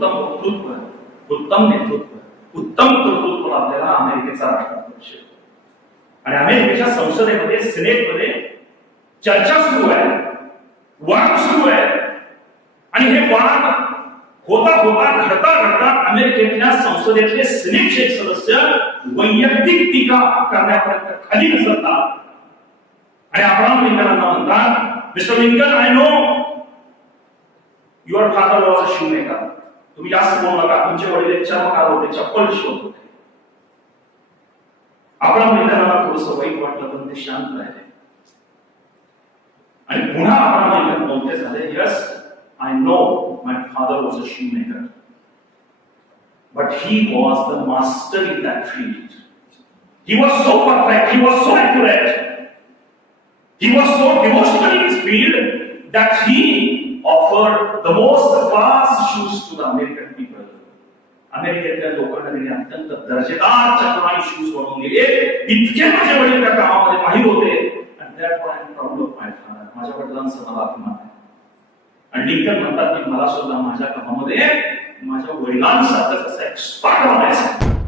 उत्तम वक्तृत्व, उत्तम नेतृत्व, उत्तम कर्तृत्व आपल्याला अमेरिकेचा राष्ट्राध्यक्ष आणि अमेरिकेच्या संसदेमध्ये सिनेटमध्ये चर्चा सुरू आहे, वाद सुरू आहे आणि हे वाद होता होता घडता घडता अमेरिकेतल्या संसदेतले सिनेटचे सदस्य वैयक्तिक टीका करण्यापर्यंत खाली घसरतात आणि अब्राहम लिंकनांना म्हणतात, mister Lincoln, I know your father was a shoemaker. तुम्ही जास्त बोलू नका, तुमचे वडील एक चर्मकार होते, चप्पल शिवत होते. अब्राहम लिंकनांना थोडंसं वाईट वाटलं पण ते शांत राहिले आणि पुन्हा अब्राहम लिंकन बोलते झाले, yes I know my father was a shoemaker, but he was the master in that field. He was so perfect, he was so accurate, he was so devotional in his field that he offered the most class shoes to the American people. अमेरिकेतल्या लोकांना त्यांनी अत्यंत दर्जेदार चपलानी shoes बनवून दिले. इतके माझे वडील त्या कामामध्ये माहीर होते आणि त्यामुळे प्रॉब्लेम माझ्या वडिलांचा मला अभिमान आहे. आणि लिंकन म्हणतात की मला सुद्धा माझ्या कामामध्ये माझ्या वडिलांसारखं एक्सपर्ट बनायचं.